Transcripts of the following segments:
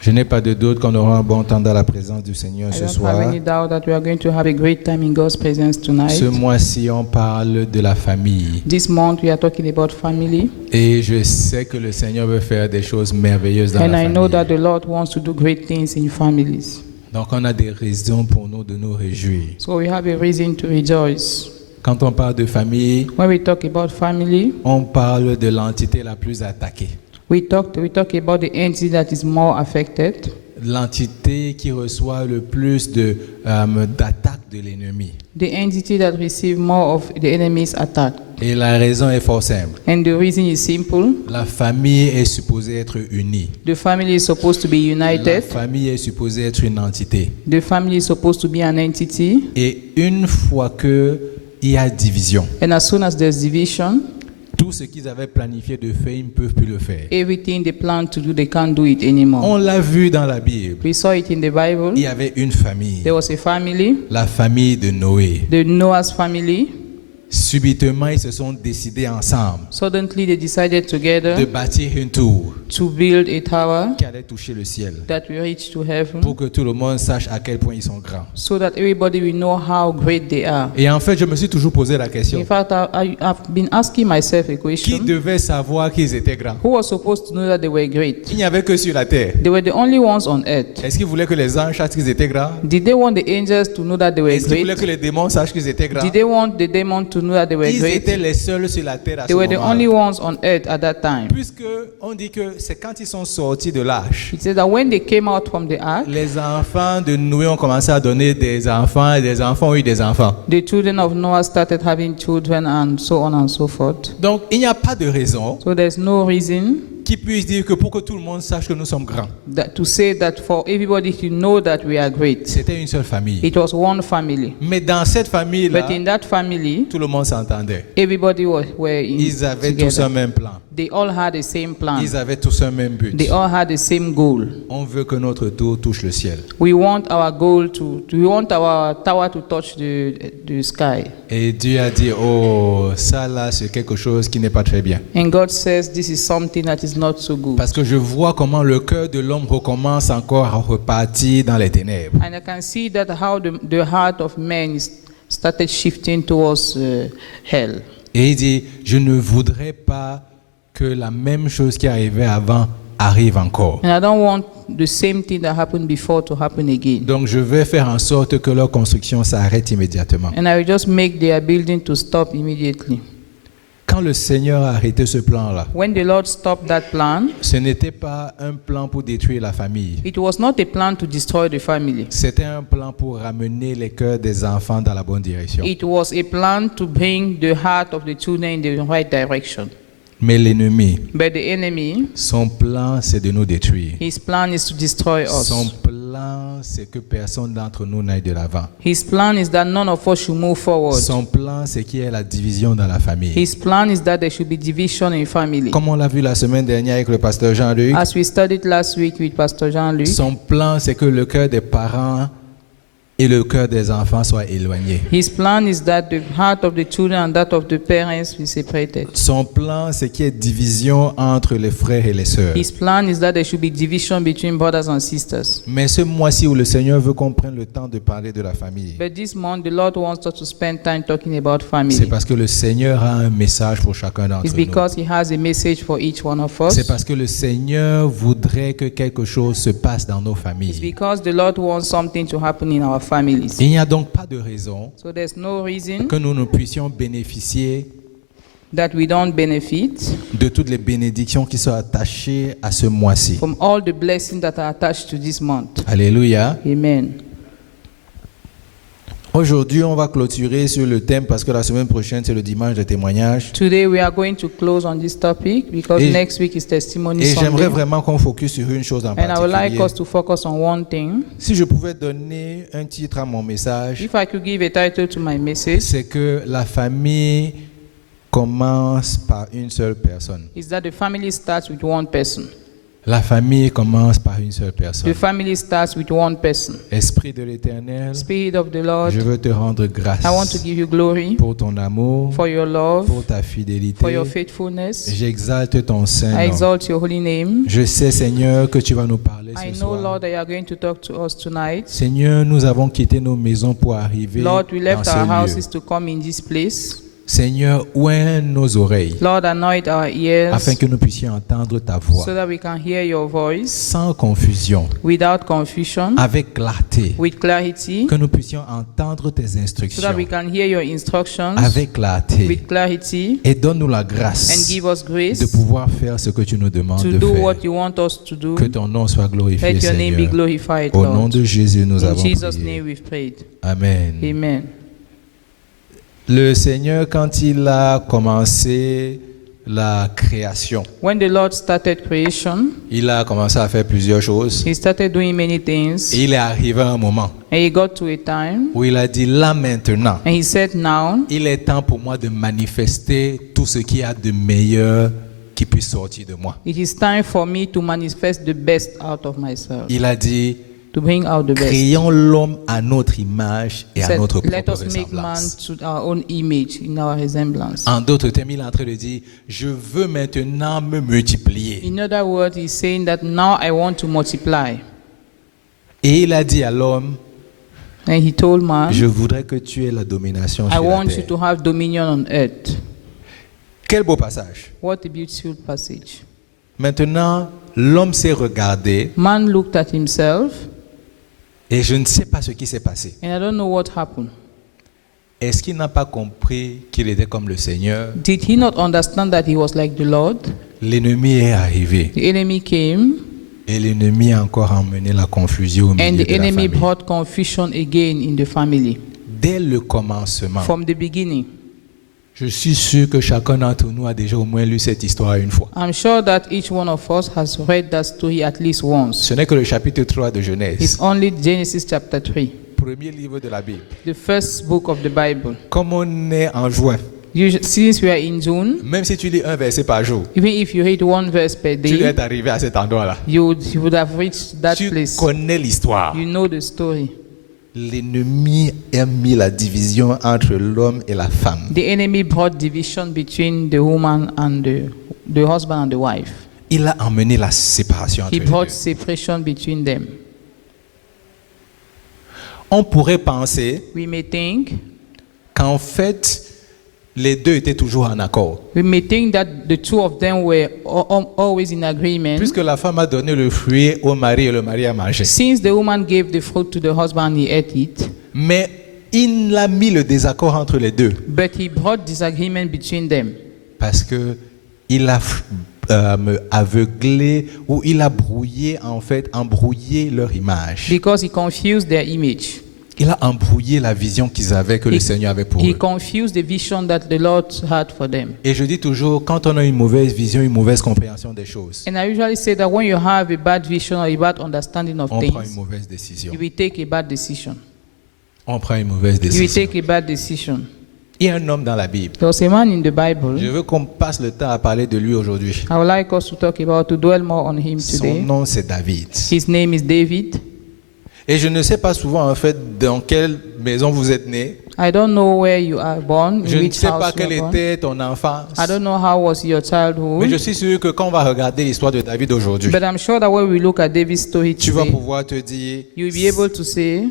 Je n'ai pas de doute qu'on aura un bon temps dans la présence du Seigneur I ce don't have soir. any doubt that we are going to have a great time in God's presence tonight. Ce mois-ci, on parle de la famille. This month we are talking about family, Et je sais que le Seigneur veut faire des choses merveilleuses dans and la I know that famille. the Lord wants to do great things in families. Donc on a des raisons pour nous de nous réjouir. So we have a reason to rejoice. Quand on parle de famille, When we talk about family, on parle de l'entité la plus attaquée. we talk about the entity that is more affected, L'entité qui reçoit le plus d'attaques de l'ennemi. the entity that receives more of the enemy's attack. Et la raison est fort simple. And the reason is simple. La famille est supposée être unie. The family is supposed to be La united. famille est supposée être une entité. The family is supposed to be an entity. Et une fois qu'il y a division, And as soon as there's division, tout ce qu'ils avaient planifié de faire, ils ne peuvent plus le faire. everything they plan to do, they can't do it anymore. On l'a vu dans la Bible. We saw it in the Bible. Il y avait une famille, There was a family, la famille de Noé. the Noah's family. Subitement, ils se sont décidés ensemble Suddenly they decided de together bâtir une tour to build a tower qui allait toucher le ciel that will reach to heaven, pour que tout le monde sache à quel point ils sont grands. so that everybody will know how great they are. Et en fait, je me suis toujours posé la In question, fact, I've been asking myself a qui question. devait savoir qu'ils étaient grands? Who was supposed to know that they were great? Il n'y avait que sur la terre. They were the only ones on earth. Est-ce qu'ils voulaient que les anges sachent qu'ils étaient grands? Did they want the angels to know that they were Est-ce qu'ils voulaient great? que les démons sachent qu'ils étaient grands? Did they want the demon to know that they were Ils great? étaient les seuls sur la terre à ce They were the only moment. ones on earth at that time. Puisque on dit que c'est quand ils sont sortis de l'arche, It says that when they came out from the ark, les enfants de Noé ont commencé à donner des enfants et des enfants ont eu des enfants. the children of Noah started having children and so on and so forth. Donc il n'y a pas de raison So there's no reason qui puisse dire que pour que tout le monde sache que nous sommes grands. to say that for everybody to know that we are great. C'était une seule famille. It was one family. Mais dans cette famille-là, But in that family, tout le monde s'entendait. everybody were Ils avaient tous un together. même plan. They all had the same plan. Ils avaient tous un même but. They all had the same goal. On veut que notre tour touche le ciel. We want our goal we want our tower to touch the sky. Et Dieu a dit, oh, ça là, c'est quelque chose qui n'est pas très bien. And God says this is something that is not so good. Parce que je vois comment le cœur de l'homme recommence encore à repartir dans les ténèbres. And I can see that how the heart of man started shifting towards hell. Et il dit, je ne voudrais pas que la même chose qui arrivait avant arrive encore. And I don't want the same thing that happened before to happen again. Donc je vais faire en sorte que leur construction s'arrête immédiatement. And I will just make their building to stop immediately. Quand le Seigneur a arrêté ce plan-là, When the Lord stopped that plan, ce n'était pas un plan pour détruire la famille. it was not a plan to destroy the family. C'était un plan pour ramener les cœurs des enfants dans la bonne direction. It was a plan to bring the heart of the children in the right direction. Mais l'ennemi, But the enemy, son plan, c'est de nous détruire. his plan is to destroy us. Son plan, c'est que personne d'entre nous n'aille de l'avant. His plan is that none of us should move forward. Son plan, c'est qu'il y ait la division dans la famille. His plan is that there should be division in family. Comme on l'a vu la semaine dernière avec le pasteur Jean-Luc, As we studied last week with Pastor Jean-Luc, son plan, c'est que le cœur des parents et le cœur des enfants soient éloignés. his plan is that the heart of the children and that of the parents be separated. Son plan, c'est qu'il y ait division entre les frères et les sœurs. His plan is that there should be division between brothers and sisters. Mais ce mois-ci où le Seigneur veut qu'on prenne le temps de parler de la famille, But this month, the Lord wants us to spend time talking about c'est family. parce que le Seigneur a un message pour chacun d'entre It's nous. because He has a message for each one of us. C'est parce que le Seigneur voudrait que quelque chose se passe dans nos It's familles. because the Lord wants something to happen in our families. Il n'y a donc pas de raison So there's no reason que nous ne puissions bénéficier that we don't benefit de toutes les bénédictions qui sont attachées à ce mois-ci. from all the blessings that are attached to this month. Alléluia. Amen. Aujourd'hui, on va clôturer sur le thème parce que la semaine prochaine, c'est le dimanche de témoignage. Today we are going to close on this topic because Et- next week is Testimony Et j'aimerais Sunday. vraiment qu'on focus sur une chose en And I would like particulier. us to focus on one thing. Si je pouvais donner un titre à mon message, If I could give a title to my message, c'est que la famille commence par une seule personne. is that the family starts with one person. La famille commence par une seule The personne. family starts with one person. Esprit de l'Éternel, Spirit of the Lord, je veux te rendre grâce I want to give you glory pour ton amour, for your love, pour ta for fidélité. your faithfulness. J'exalte ton I Saint-Nom. exalt your holy name. Je sais, Seigneur, que tu vas nous parler I ce know, soir. Lord, that you are going to talk to us tonight. Seigneur, nous avons quitté nos maisons pour arriver Lord, we dans left our ce houses lieu. to come in this place. Seigneur, ouvre nos oreilles Lord, anoint our ears afin que nous puissions entendre ta voix so that we can hear your voice sans confusion, without confusion, avec clarté, with clarity, que nous puissions entendre tes so that instructions we can hear your instructions avec clarté, with clarity, et donne-nous la and grâce give us de grace pouvoir faire ce que tu nous demandes to de do faire. what you want us to do. Que ton nom soit glorifié, Let your name be Seigneur. glorified, Au nom Lord. de Jésus, nous In avons Jesus' prié. name we've prayed. Amen. Amen. Le Seigneur, quand il a commencé la création, When the Lord started creation, il a commencé à faire plusieurs choses. He started doing many things, Et il est arrivé à un moment and He got to a time, où il a dit, là maintenant, and He said, now il est temps pour moi de manifester tout ce qu'il y a de meilleur qui puisse sortir de moi. it is time for me to manifest the best out of myself, Il a dit, to bring out the best. créons l'homme à notre image et He à said, notre let propre us make man ressemblance. to our own image, in our resemblance. En d'autres termes, il est en train de dire, je veux maintenant me multiplier. In other words, He's saying that now I want to multiply. Et il a dit à l'homme, And He told man, je voudrais que tu aies la domination I sur la want you terre. to have dominion on earth. Quel beau passage. What a beautiful passage. Maintenant, l'homme s'est regardé Man looked at himself, et je ne sais pas ce qui s'est passé. and I don't know what happened. Est-ce qu'il n'a pas compris qu'il était comme le Seigneur? Did he not understand that he was like the Lord? L'ennemi est arrivé The enemy came, et l'ennemi a encore emmené la confusion au and milieu the de la enemy famille. brought confusion again in the family. Dès le commencement, From the beginning, je suis sûr que chacun d'entre nous a déjà au moins lu cette histoire une fois. I'm sure that each one of us has read that story at least once. Ce n'est que le chapitre 3 de It's Genèse, only Genesis chapter 3, premier livre de la Bible. the first book of the Bible. Comme on est en juin, Since we are in June, même si tu lis un verset par jour, even if you read one verse per tu dois day, être arrivé à cet endroit-là. you would have reached that Tu place. connais l'histoire. You know the story. L'ennemi a mis la division entre l'homme et la femme. The enemy brought division between the woman and the husband and the wife. Il a emmené la séparation entre He les brought deux. separation between them. On pourrait penser We may think qu'en fait, les deux étaient toujours en accord. that the two of them were always in agreement. Puisque la femme a donné le fruit au mari et le mari a mangé. Since the woman gave the fruit to the husband, he ate it. Mais il a mis le désaccord entre les deux. But he brought disagreement between them Parce que il a aveuglé ou il a brouillé, en fait, embrouillé leur image. because he confused their image. Il a embrouillé la vision qu'ils avaient, que le Seigneur avait pour He eux. confused the vision that the Lord had for them. Et je dis toujours, quand on a une mauvaise vision, une mauvaise compréhension des choses, And I usually say that when you have a bad vision or a bad understanding of on prend une things, mauvaise décision. you will take a bad decision. On prend une mauvaise You will décision. take a bad decision. Il y a un homme dans la Bible. There was a man in the Je Bible. veux qu'on passe le temps à parler de lui aujourd'hui. I would like us to talk about, to dwell more on him Son today. nom, c'est David. His name is David. Et je ne sais pas souvent, en fait, dans quelle maison vous êtes né. I don't know where you are born, Je in ne which sais pas house you quelle are born. était ton enfance. I don't know how was your Mais je childhood, suis sûr que quand on va regarder l'histoire de David aujourd'hui, but I'm sure that when we look at David's story tu vas today, pouvoir te dire, you will be able to say,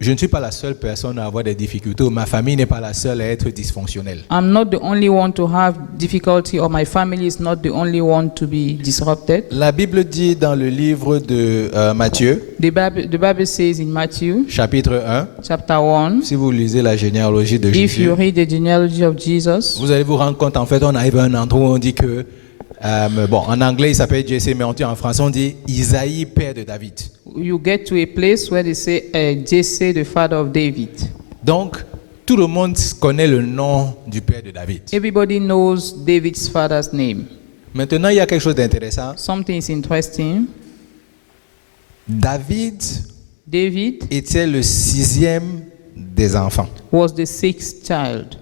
je ne suis pas la seule personne à avoir des difficultés, ou ma famille n'est pas la seule à être dysfonctionnelle. I'm not the only one to have difficulty, or my family is not the only one to be disrupted. La Bible dit dans le livre de Matthieu, The Bible says in Matthew chapitre 1, chapter 1, si vous lisez la généalogie de if you Jésus, read the genealogy of Jesus, vous allez vous rendre compte, en fait, on arrive à un endroit où on dit que, bon, en anglais il s'appelle Jesse, mais en français on dit Isaïe, père de David. you get to a place where they say Jesse, the father of David. Donc, tout le monde connaît le nom du père de David. Everybody knows David's father's name. Maintenant, il y a quelque chose d'intéressant. Something is interesting. David David était le 6e des enfants. was the sixth child.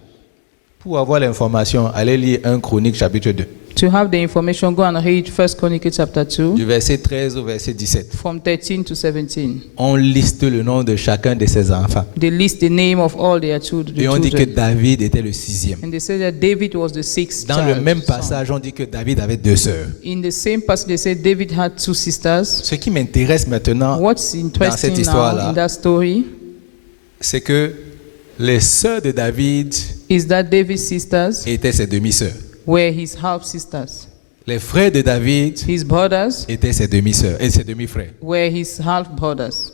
Pour avoir l'information, allez lire 1 Chronique chapitre 2. To have the information, go and read 1 Chronicles chapter 2, du verset 13 au verset 17. from 13 to 17. On liste le nom de chacun de ses enfants. They list the name of all their children. Et on dit que David était le 6e. And they say that David was the sixth Dans le child, même son. passage, on dit que David avait 2 sœurs. In the same passage, they say David had 2 sisters. Ce qui m'intéresse maintenant, What's dans cette interesting now histoire-là, in that story c'est que les sœurs de David is that David's sisters étaient ses demi-sœurs. were his half sisters. Les frères de David His brothers étaient ses demi-sœurs et ses demi-frères. were his half brothers.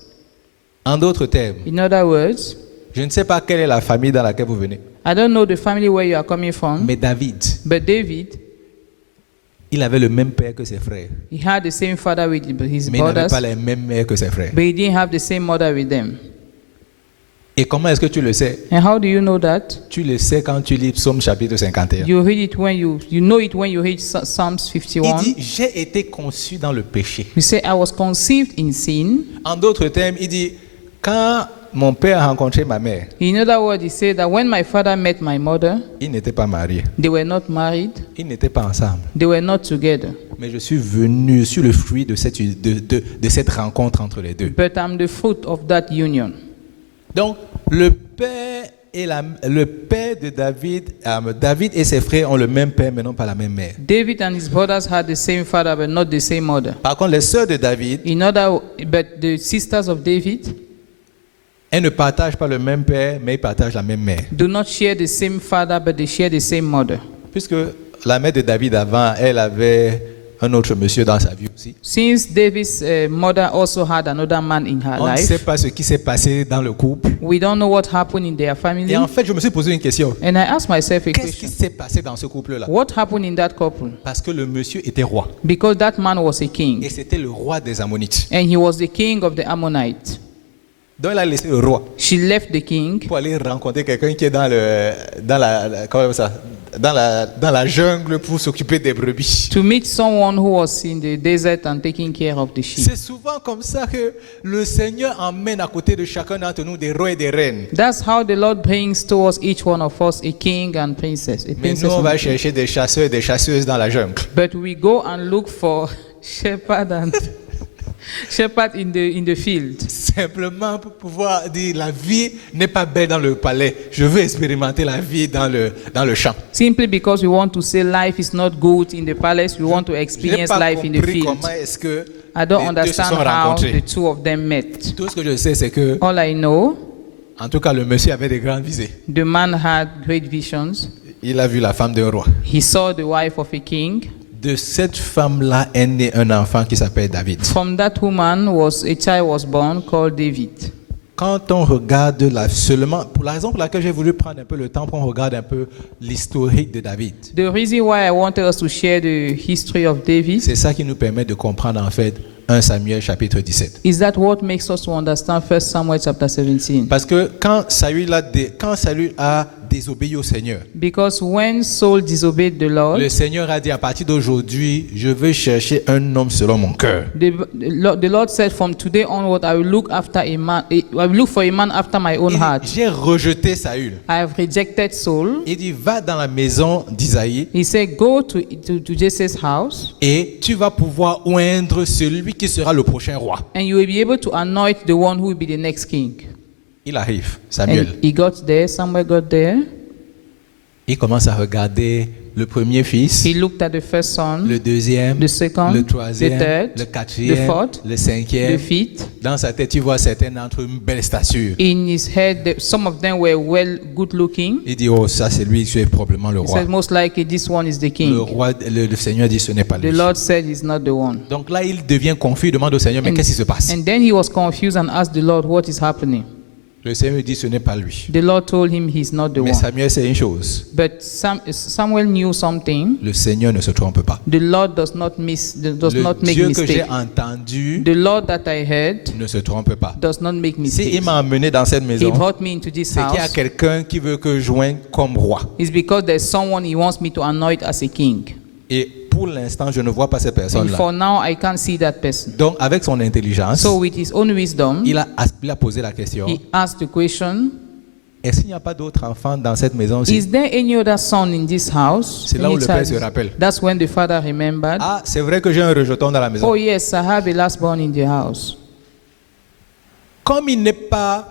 En d'autres termes, In other words, je ne sais pas quelle est la famille dans laquelle vous venez, I don't know the family where you are coming from, mais David, but David, il avait le même père que ses frères, he had the same father with his mais il n'avait brothers, pas les mêmes mères que ses frères. but he didn't have the same mother with them. Et comment est-ce que tu le sais? And how do you know that? Tu le sais quand tu lis Psaume chapitre 51. You read it when you know it when you read Psalms Il 51. dit, j'ai été conçu dans le péché. You say, I was conceived in sin. En d'autres termes, il dit, quand mon père a rencontré ma mère, In other words, he said that when my father met my mother, ils n'étaient pas mariés, they were not married, ils n'étaient pas ensemble. they were not together. Mais je suis venu sur le fruit de cette rencontre entre les deux. But I'm the fruit of that union. Donc, le père de David, David et ses frères ont le même père, mais non pas la même mère. David and his brothers had the same father, but not the same mother. Par contre, les sœurs de David, But the sisters of David elles ne partagent pas le même père, mais ils partagent la même mère. do not share the same father, but they share the same mother. Puisque la mère de David avant, elle avait un autre monsieur dans sa vie aussi. Since David's mother also had another man in her On ne sait life, pas ce qui s'est passé dans le couple. we don't know what happened in their family. Et en fait, je me suis posé une question. And I asked myself a Qu'est-ce qui question. s'est passé dans ce couple-là? What happened in that couple? Parce que le monsieur était roi. Because that man was a Et king, c'était le roi des Ammonites. and he was the king of the Ammonites. Donc, il a laissé le roi She left the king pour aller rencontrer quelqu'un qui est dans la jungle pour s'occuper des brebis. to meet someone who was in the desert and taking care of the sheep. C'est souvent comme ça que le Seigneur emmène à côté de chacun d'entre nous des rois et des reines. That's how the Lord brings towards each one of us a king and princess. A Mais princess nous, on and va king. chercher des chasseurs et des chasseuses dans la jungle. But we go and look for shepherd and shepherd in the field. Simplement pour pouvoir dire la vie n'est pas belle dans le palais. Je veux expérimenter la vie dans le champ. Simply because we want to say life is not good in the palace, we want to Je n'ai experience pas life in the compris field. comment est-ce que I don't les deux se understand sont how rencontrés. the two of them met. Tout ce que je sais, c'est que, All I know, en tout cas, le monsieur avait des grandes visées. the man had great visions. Il a vu la femme d'un roi. He saw the wife of a king. De cette femme-là est né un enfant qui s'appelle David. From that woman a child was born called David. Quand on regarde seulement, pour la raison pour laquelle j'ai voulu prendre un peu le temps pour qu'on regarde un peu l'historique de David, The reason why I wanted us to share the history of David c'est ça qui nous permet de comprendre en fait 1 Samuel chapitre 17. is that what makes us to understand 1 Samuel chapter 17. Parce que quand Saül a désobéi au Seigneur, Because when Saul disobeyed the Lord, le Seigneur a dit à partir d'aujourd'hui, je veux chercher un homme selon mon cœur. the Lord said, from today onward, I will look for a man after my own Il dit, heart. j'ai rejeté Saül. I have rejected Saul. Il dit, va dans la maison d'Isaïe He said, go to Jesse's house, et tu vas pouvoir oindre celui qui sera le prochain roi. and you will be able to anoint the one who will be the next king. Il arrive, Samuel. And he got there, Samuel got there. Il commence à regarder le premier fils, He looked at the first son, le deuxième, the second, le the troisième, third, le the quatrième, fourth, le the cinquième. fifth. Dans sa tête, tu vois certains d'entre eux une belle stature. In his head, some of them were good looking. Il dit, oh, ça c'est lui, c'est probablement le He roi. said, most likely this one is the Le king. roi, le Seigneur dit, ce n'est pas The lui. Lord said he's not the one. Donc là, il devient confus, il demande au Seigneur, mais qu'est-ce qui se passe? And then he was confused and asked the Lord, what is happening? Le Seigneur dit, ce n'est pas lui. The Lord told him he's not the Mais one. Samuel sait une chose, But Samuel knew something. le Seigneur ne se trompe pas. The Lord does not make Le Dieu que j'ai mistake. entendu The Lord that I heard ne se trompe pas. does not make Si mistakes. il m'a emmené dans cette He maison, brought me into this c'est qu'il y a house. quelqu'un qui veut que je joigne comme roi. It's because there's someone he wants me to anoint as a king. Et pour l'instant, je ne vois pas cette And personne-là. for now, I can't see that person. Donc, avec son intelligence, So with his own wisdom, il a posé la question, he asked the question, est-ce qu'il n'y a pas d'autres enfants dans cette maison aussi? Is there any other son in this house? C'est là où Any le père child se is- rappelle. That's when the father remembered. Ah, c'est vrai que j'ai un rejeton dans la maison. Oh yes, I have a last born in the house. Comme il n'est pas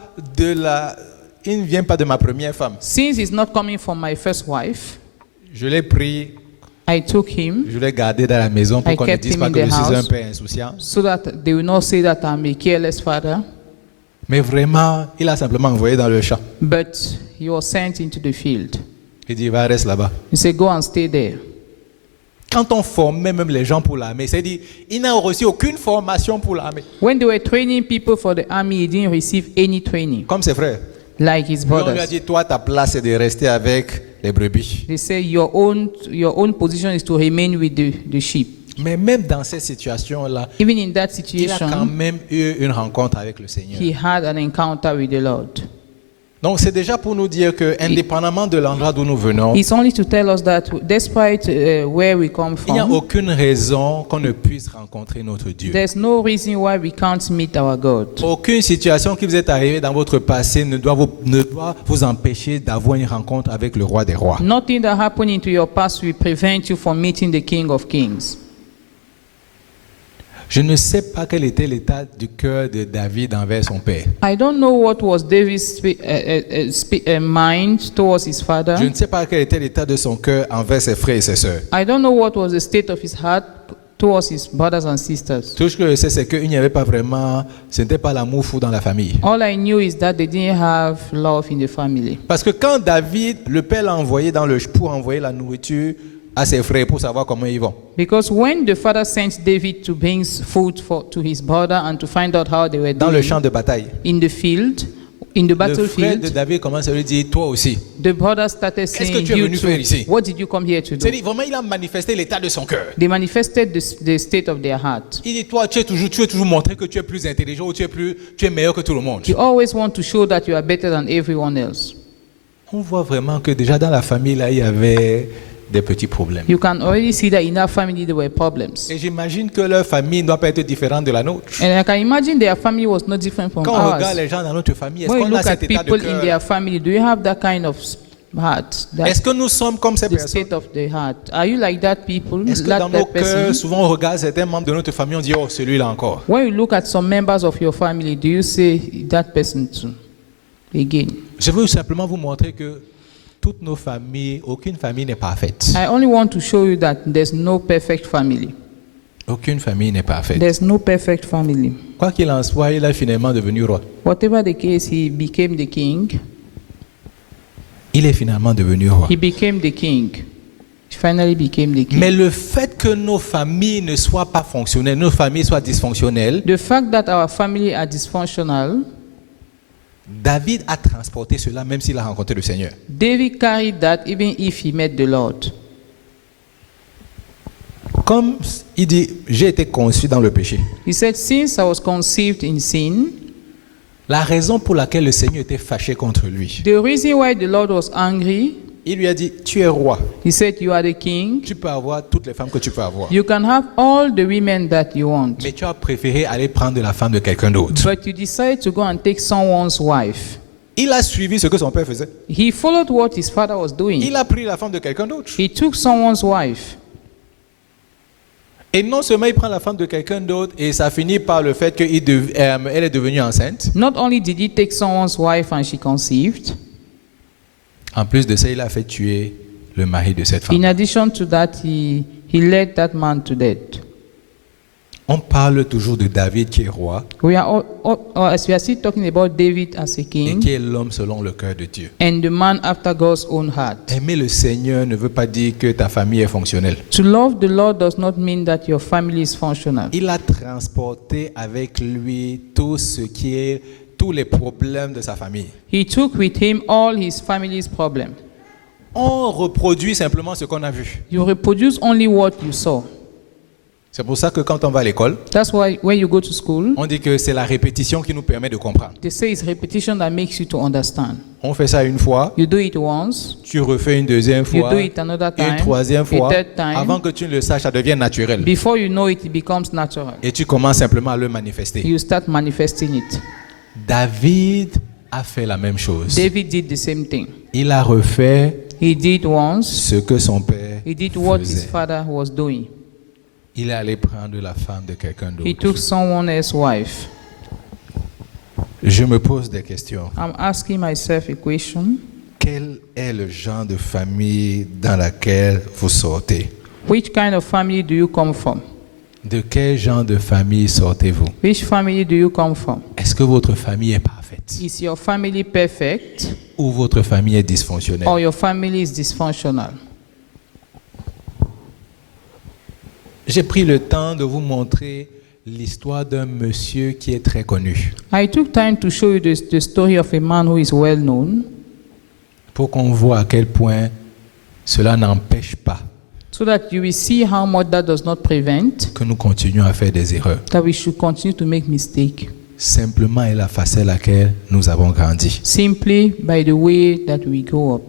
il ne vient pas de ma première femme. Since he's not coming from my first wife, Je l'ai pris, I took him je l'ai gardé dans la maison pour I qu'on ne kept dise him pas in que the je suis un house. père insouciant. so that they will not say that I'm a careless father. Mais vraiment, il a simplement envoyé dans le champ. But he was sent into the field. Il dit, va, reste là-bas. He said, go and stay there. Quand on formait même les gens pour l'armée, c'est-à-dire, il n'a reçu aucune formation pour l'armée. When they were training people for the army, he didn't receive any training Comme ses frères. like his Lui, on lui a brothers. dit, toi, ta place, c'est de rester avec les brebis. They say your own position is to remain with the sheep. Mais même dans cette situation-là, Even in that il a quand situation, même eu une rencontre avec le Seigneur. he had an encounter with the Lord. Donc, c'est déjà pour nous dire que, indépendamment de l'endroit d'où nous venons, It's only to tell us that despite where we come il n'y a from, aucune raison qu'on ne puisse rencontrer notre Dieu. there's no reason why we can't meet our God. Aucune situation qui vous est arrivée dans votre passé ne doit vous empêcher d'avoir une rencontre avec le roi des rois. Nothing that happened into your past will prevent you from meeting the King of Kings. Je ne sais pas quel était l'état du cœur de David envers son père. I don't know what was David's mind towards his father. Je ne sais pas quel était l'état de son cœur envers ses frères et ses sœurs. I don't know what was the state of his heart towards his brothers and sisters. Tout ce que je sais, c'est qu'il n'y avait pas vraiment, ce n'était pas l'amour fou dans la famille. All I knew is that they didn't have love in the family. Parce que quand David, le père l'a envoyé pour envoyer la nourriture à ses frères pour savoir comment ils vont. Because when the father sent David to bring food to his brother and to find out how they were Dans le doing champ de bataille, in the field, in the le frère de battlefield, David commence à lui dire, toi aussi. the brother started Qu'est-ce que saying, tu es "You venu faire ici?" too, what did you come here to do?" C'est-à-dire, vraiment, il a manifesté l'état de son cœur. They manifested the state of their heart. Il dit, toi, tu es toujours montré que tu es plus intelligent ou tu es meilleur que tout le monde. You always want to show that you are better than everyone else. On voit vraiment que déjà dans la famille, là, il y avait des petits problèmes. You can already see that in our family there were problems. Et j'imagine que leur famille ne doit pas être différente de la nôtre. And I can imagine their family was not different from Quand on regarde ours. les gens dans notre famille, est-ce When you qu'on a look at cet état de people in cœur? their family, do you have that kind of heart? Est-ce That que nous sommes comme ces the personnes? state of the heart. Are you like that people? Est-ce que Like dans nos that cœurs, person? souvent on regarde certains membres de notre famille, on dit, oh, celui-là encore. When you look at some members of your family, do you say that person too? Again. Je veux simplement vous montrer que toutes nos familles, aucune famille n'est parfaite. I only want to show you that there's no perfect family. Aucune famille n'est parfaite. There's no perfect family. Quoi qu'il en soit, il est finalement devenu roi. Whatever the case, he became the king. Il est finalement devenu roi. He became the king. He finally became the king. Mais le fait que nos familles ne soient pas fonctionnelles, nos familles soient dysfonctionnelles, The fact that our family are dysfunctional, David a transporté cela même s'il a rencontré le Seigneur. David carried that even if he met the Lord. Comme il dit, j'ai été conçu dans le péché. He said, since I was conceived in sin, La raison pour laquelle le Seigneur était fâché contre lui, the reason why the Lord was angry, il lui a dit, tu es roi, he said, you are the king. tu peux avoir toutes les femmes que tu peux avoir. You can have all the women that you want. Mais tu as préféré aller prendre la femme de quelqu'un d'autre. But you decide to go and take someone's wife. Il a suivi ce que son père faisait. He followed what his father was doing. Il a pris la femme de quelqu'un d'autre. He took someone's wife. Et non seulement il prend la femme de quelqu'un d'autre et ça finit par le fait qu'elle est devenue enceinte. Not only did he take someone's wife and she conceived, En plus de ça, il a fait tuer le mari de cette in femme. addition to that, he led that man to death. On parle toujours de David qui est roi We are as we are still talking about David as a et king qui est l'homme selon le cœur de Dieu. and the man after God's own heart. Aimer le Seigneur ne veut pas dire que ta famille est fonctionnelle. To love the Lord does not mean that your family is functional. Il a transporté avec lui tous les problèmes de sa famille. He took with him all his family's problems. On reproduit simplement ce qu'on a vu. You reproduce only what you saw. C'est pour ça que quand on va à l'école, That's why when you go to school, on dit que c'est la répétition qui nous permet de comprendre. they say it's repetition that makes you to understand. On fait ça une fois, You do it once, tu refais une deuxième you fois, do it another une time, troisième fois. a third time. Avant que tu ne le saches, ça devient naturel. Before you know it, it becomes natural. Et tu commences simplement à le manifester. You start manifesting it. David a fait la même chose. David did the same thing. Il a refait He did once. ce que son père He did what his faisait. father was doing. Il est allé prendre la femme de quelqu'un He d'autre. took someone else's wife. Je me pose des questions. I'm asking myself a question. Quel est le genre de famille dans laquelle vous sortez? Which kind of family do you come from? De quel genre de famille sortez-vous? Which family do you come from? Est-ce que votre famille est parfaite Is your family perfect ou votre famille est dysfonctionnelle? or your family is dysfunctional? J'ai pris le temps de vous montrer l'histoire d'un monsieur qui est très connu I took time to show you the story of a man who is well known pour qu'on voit à quel point cela n'empêche pas so that you will see how much that does not prevent que nous continuions à faire des erreurs. that we should continue to make mistakes Simplement est la facette à laquelle nous avons grandi. simply by the way that we grow up.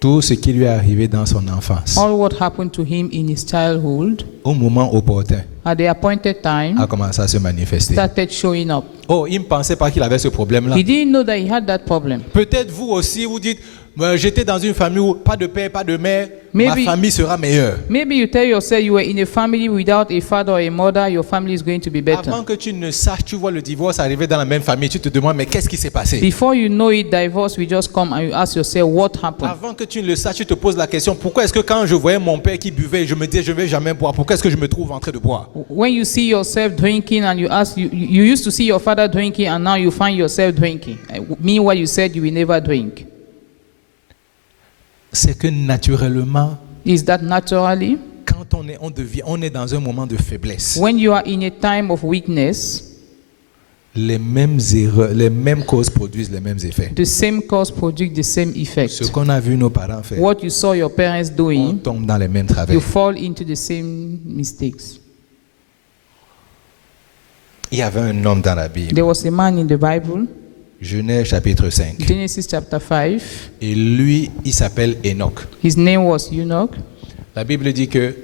Tout ce qui lui est arrivé dans son enfance, All what happened to him in his childhood au moment opportun, at the appointed time a commencé à se manifester. started showing up. Oh, il ne pensait pas qu'il avait ce problème-là. He didn't know that he had that problem. Peut-être vous aussi, vous dites, j'étais dans une famille où pas de père, pas de mère, Maybe- ma famille sera meilleure. Maybe you tell yourself you were in a family without a father or a mother, your family is going to be better. Avant que tu ne saches, tu vois le divorce arriver dans la même famille, tu te demandes, mais qu'est-ce qui s'est passé? Before you know it, divorce will just come and you ask yourself what happened. Avant que tu ne le saches, tu te poses la question, pourquoi est-ce que quand je voyais mon père qui buvait, je me disais, je ne vais jamais boire, pourquoi est-ce que je me trouve en train de boire? When you see yourself drinking and you ask, you used to see your father drinking and now you find yourself drinking. Meanwhile, you said you will never drink. C'est que naturellement, Is that naturally? quand on est dans un moment de faiblesse, When you are in a time of weakness, les mêmes erreurs, les mêmes causes produisent les mêmes effets. the same cause produce the same Ce effect. qu'on a vu nos parents faire, What you saw your parents on doing, tombe dans les mêmes you travers. fall into the same mistakes. Il y avait un homme dans la Bible, There was a man in the Bible, Genèse chapitre 5, Genesis chapter 5. et lui, il s'appelle Enoch. His name was Enoch. La Bible dit que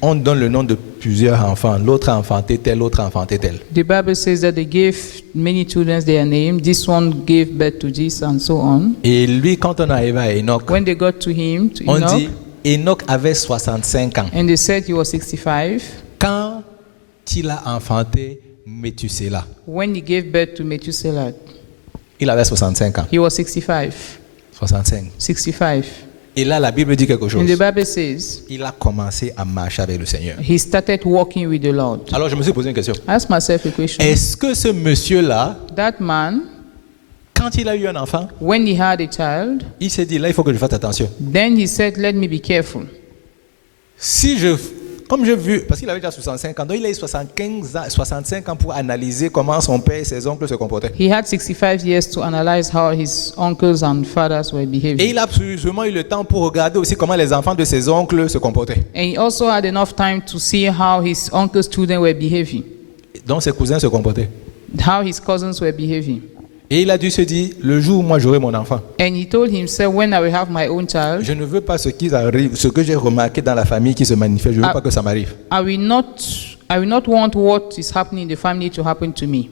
on donne le nom de plusieurs enfants. L'autre a enfanté tel, l'autre a enfanté tel. The Bible says that they gave many children their name. This one gave birth to this and so on. Et lui, quand on arrive à Enoch, When they got to him, to on Enoch, dit Enoch avait 65 ans. and they said he was 65. Quand il a enfanté Méthusélah, When he gave birth to Methuselah, il avait 65 ans. he was 65. 65. 65. Et là, la Bible dit quelque And chose. the Bible says Il a commencé à marcher avec le Seigneur. he started walking with the Lord. Alors, je me suis posé une question. I asked myself a question. Est-ce que ce monsieur-là, That man, quand il a eu un enfant, when he had a child, il s'est dit, là, il faut que je fasse attention. then he said, let me be careful. Comme j'ai vu, parce qu'il avait déjà 65 ans, donc il a eu 65 ans pour analyser comment son père et ses oncles se comportaient. He had 65 years to analyze how his uncles and fathers were Et behaving. il a absolument eu le temps pour regarder aussi comment les enfants de ses oncles se comportaient. And he also had enough time to see how his uncle's children were behaving, Donc ses cousins se comportaient. how his cousins were behaving. Et il a dû se dire, le jour où moi j'aurai mon enfant, And he told himself, when I will have my own child, je ne veux pas ce que j'ai remarqué dans la famille qui se manifeste, je ne veux pas que ça m'arrive. I will not want what is happening in the family to happen to me.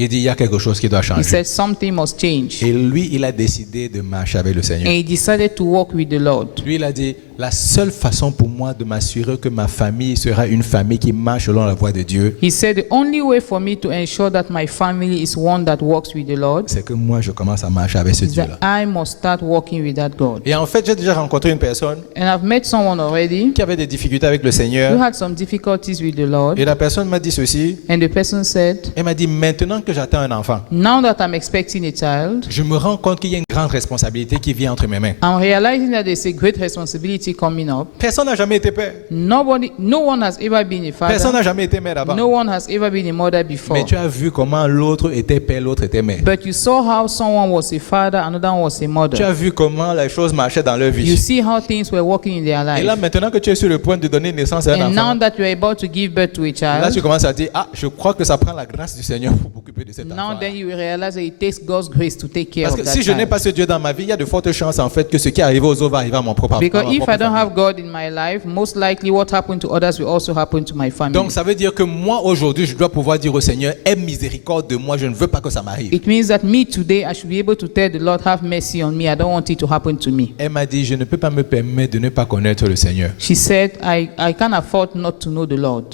Il dit, il y a quelque chose qui doit He changer. said something must change. Et lui, il a décidé de marcher avec le Seigneur. And he decided to walk with the Lord. Lui, il a dit, la seule façon pour moi de m'assurer que ma famille sera une famille qui marche selon la voie de Dieu, He said, the only way for me to ensure that my family is one that walks with the Lord c'est que moi, je commence à marcher avec ce is that Dieu-là. I must start walking with that God. Et en fait, j'ai déjà rencontré une personne And I've met someone already qui avait des difficultés avec le who Seigneur. had some difficulties with the Lord. Et la personne m'a dit ceci. And the person said, Elle m'a dit, maintenant que j'attends un enfant, now that I'm expecting a child, je me rends compte qu'il y a une grande responsabilité qui vient entre mes mains. I'm realizing that there's a great responsibility coming up. Personne n'a jamais été père. No one has ever been a Personne father. n'a jamais été mère avant. No one has ever been a mother before. Mais tu as vu comment l'autre était père, l'autre était mère. But you saw how someone was a father, another one was a Tu mother. as vu comment les choses marchaient dans leur You vie. see how things were working in their Et là, life. maintenant que tu es sur le point de donner naissance à un And now enfant, that you're about to give birth to a là, tu child, commences à dire, ah, je crois que ça prend la grâce du Seigneur pour m'occuper m'occuper de cet Now enfant. then you will realize that it takes God's grace to take care Parce of que that si je n'ai child. pas ce Dieu dans ma vie, il y a de fortes chances en fait que ce qui est arrivé aux autres va arriver à mon propre enfant. Because if I don't have God in my life, most likely what happened to others will also happen to my family. Donc ça veut dire que moi aujourd'hui, je dois pouvoir dire au Seigneur, aie miséricorde de moi, je ne veux pas que ça m'arrive. It means that me today, I should be able to tell the Lord, have mercy on me. I don't want it to happen to me. Elle m'a dit, je ne peux pas me permettre de ne pas connaître le Seigneur. She said, I can't afford not to know the Lord.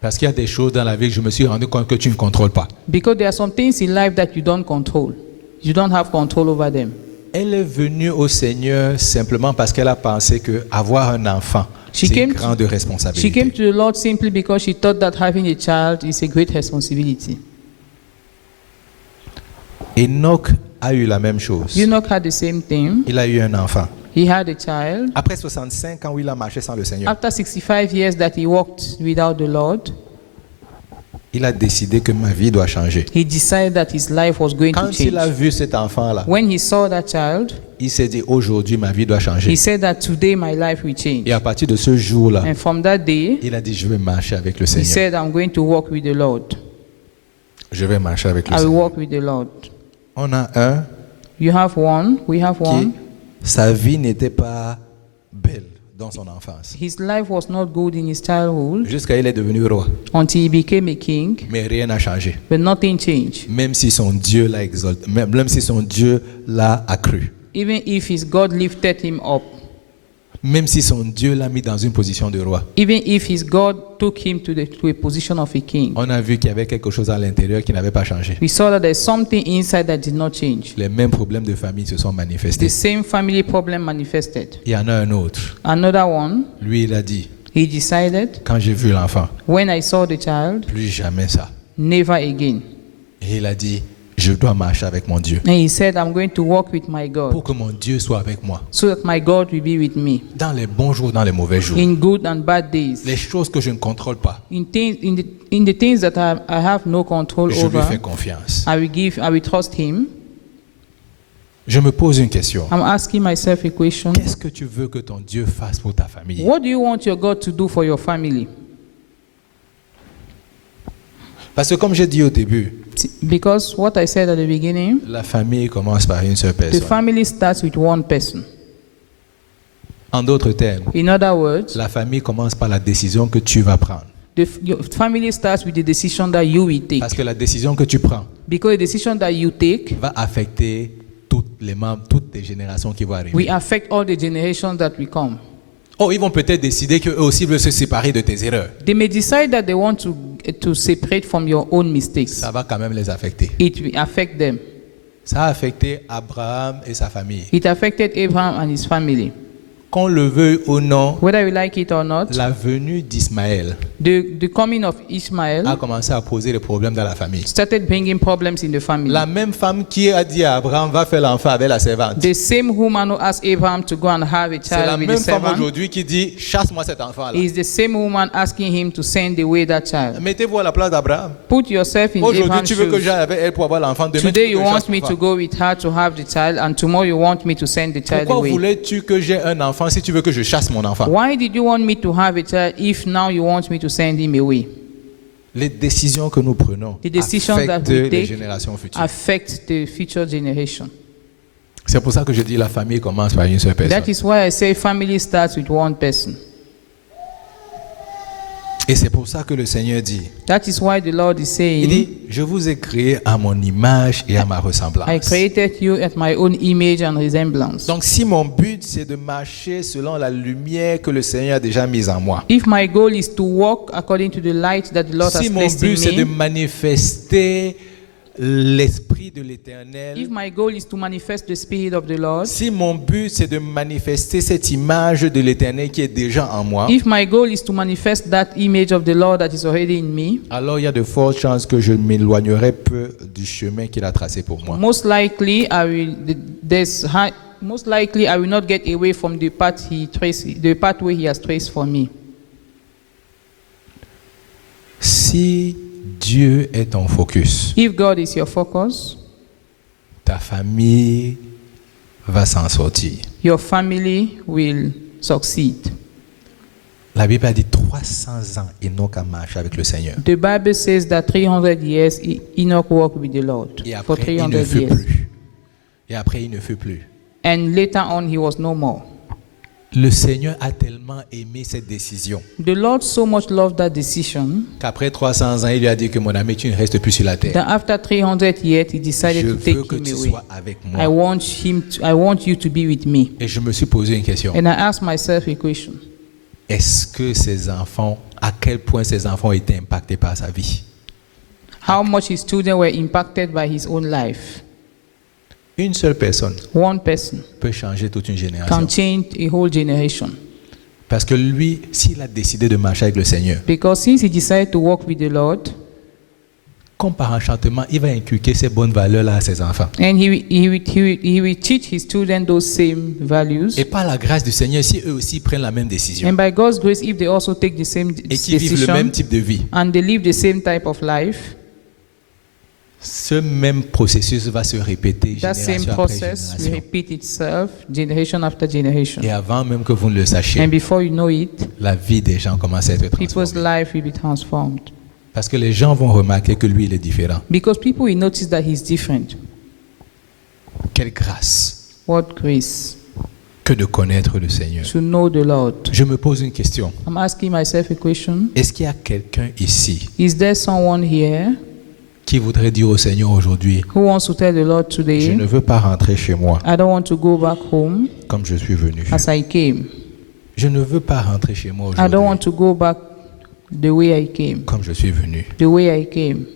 Parce qu'il y a des choses dans la vie que je me suis rendu compte que tu ne contrôles pas. Because there are some things in life that you don't control. You don't have control over them. Elle est venue au Seigneur simplement parce qu'elle a pensé que avoir un enfant, She c'est une came to- grande She responsabilité. came to the Lord simply because she thought that having a child is a great responsibility. Enoch a eu la même chose. Enoch had the same thing. Il a eu un enfant. He had a child. Après 65 ans où il a marché sans le Seigneur, After 65 years that he walked without the Lord, il a décidé que ma vie doit changer. he decided that his life was going to Quand il a change. vu cet enfant-là, When he saw that child, il s'est dit, aujourd'hui, ma vie doit changer. he said that today my life will change. Et à partir de ce jour-là, And from that day, il a dit, je vais marcher avec le he Seigneur. said, I'm going to walk with the Lord. Je vais marcher avec le I will Seigneur. walk with the Lord. On a un You have one, we have qui, one. sa vie n'était pas belle dans son enfance. His life was not good in his childhood Jusqu'à il est devenu roi. until he became a king, Mais rien n'a changé. but nothing changed. Même si son Dieu l'a exalté, même si son Dieu l'a accru. Even if his God lifted him up, Même si son Dieu l'a mis dans une position de roi. even if his God took him to a position of a king, On a vu qu'il y avait quelque chose à l'intérieur qui n'avait pas changé. we saw that there's something inside that did not change. Les mêmes problèmes de famille se sont manifestés. The same family problem manifested. Il y en a un autre. Another one, Lui, il a dit, he decided, quand j'ai vu l'enfant, when I saw the child, plus jamais ça. never again. Et il a dit, je dois marcher avec mon Dieu. And he said, I'm going to walk with my God Pour que mon Dieu soit avec moi. so that my God will be with me Dans les bons jours, dans les mauvais jours. in good and bad days. Les choses que je ne contrôle pas, In the things that I have no control je lui fais over, confiance. I will trust him. Je me pose une question. I'm asking myself a question. Qu'est-ce que tu veux que ton Dieu fasse pour ta famille? What do you want your God to do for your family? Parce que comme j'ai dit au début, Because what I said at the beginning, la famille commence par une seule the personne. family starts with one person. En d'autres termes, In other words, la famille commence par la décision que tu vas prendre. your family starts with the decision that you will take. Parce que la décision que tu prends Because the decision that you take va affecter toutes les membres, toutes les générations qui vont arriver. will affect all the generations that will come. Oh, ils vont peut-être décider qu'eux aussi veulent se séparer de tes erreurs. They may decide that they want to separate from your own mistakes. Ça va quand même les affecter. It will affect them. Ça a affecté Abraham et sa famille. It affected Abraham and his family. Qu'on le veuille ou non, Whether you like it or not, la venue d'Ismaël the coming of Ishmael a commencé à poser des problèmes dans la famille. started bringing problems in the family. La même femme qui a dit à Abraham, va faire l'enfant avec la servante. The same woman who asked Abraham to go and have a C'est la child with même the femme servant aujourd'hui qui dit, chasse-moi cet enfant-là. is the same woman asking him to send away that child. Mettez-vous à la place d'Abraham. Put yourself in Aujourd'hui, Abraham's tu veux que shoes. j'aille avec elle pour avoir l'enfant. Demain, tu veux Today que you je want chasse me l'enfant. to go with her to have the child, and tomorrow you want me to send the child Pourquoi away. voulais-tu que j'ai un enfant si tu veux que je chasse mon enfant? Why did you want me to have a child if now you want me to send him away? Les décisions que nous prenons The decisions that affectent we les take générations futures. affect the future generation. C'est pour ça que je dis la famille commence par une seule personne. That is why I say family starts with one person. Et c'est pour ça que le Seigneur dit, That is why the Lord is il saying, dit, je vous ai créé à mon image et à ma I ressemblance. created you at my own image and resemblance. Donc si mon but c'est de marcher selon la lumière que le Seigneur a déjà mise en moi, If my goal is to walk according to the light that the Lord si has mon placed but c'est de in me, manifester l'esprit de l'Éternel, if my goal is to manifest the Spirit of the Lord, si mon but c'est de manifester cette image de l'Éternel qui est déjà en moi, if my goal is to manifest that image of the Lord that is already in me, alors il y a de fortes chances que je m'éloignerai peu du chemin qu'il a tracé pour moi. most likely I will not get away from the pathway He has traced for me. Si Dieu est ton focus, If God is your focus, ta famille va s'en sortir. your family will succeed. La Bible a dit 300 ans, Enoch a marché avec le Seigneur. The Bible says that 300 years Enoch walked with the Lord. Et For après, il 300 ne fut years. plus. Et après, il ne fut plus. And later on, he was no more. Le Seigneur a tellement aimé cette décision The Lord so much loved that decision qu'après 300 ans, il lui a dit que mon ami, tu ne restes plus sur la terre. that after 300 years, he Je decided to veux take que him tu away. sois avec I moi. want you to be with me. Et je me suis posé une question. And I asked myself a question. Est-ce que ces enfants, à quel point ces enfants ont été impactés par sa vie? How much his children were impacted by his own life. Une seule personne One person peut changer toute une génération. can change a whole generation. Parce que lui, s'il a décidé de marcher avec le Seigneur, Because since he decided to walk with the Lord, comme par enchantement, il va inculquer ces bonnes valeurs-là à ses enfants. and he will teach his children those same values. Et par la grâce du Seigneur, si eux aussi prennent la même décision And by God's grace, if they also take the same et qu'ils vivent le même decision type de vie, and they live the same type of life, ce même processus va se répéter that same génération après process will génération. repeat itself generation after generation. Et avant même que vous ne le sachiez, And before you know it, la vie des gens commence à être people's transformée. life will be transformed. Parce que les gens vont remarquer que lui, il est différent. Because people will notice that he's different. Quelle grâce What grace que de connaître le Seigneur. to know the Lord. Je me pose une question. I'm asking myself a question. Est-ce qu'il y a quelqu'un ici Is there someone here qui voudrait dire au Seigneur aujourd'hui, who wants to tell the Lord je today, ne veux pas rentrer chez moi I don't want to go back home comme je suis venu. as I came. Je ne veux pas rentrer chez moi I don't want aujourd'hui to go back the way I came. comme je suis venu. The way I came.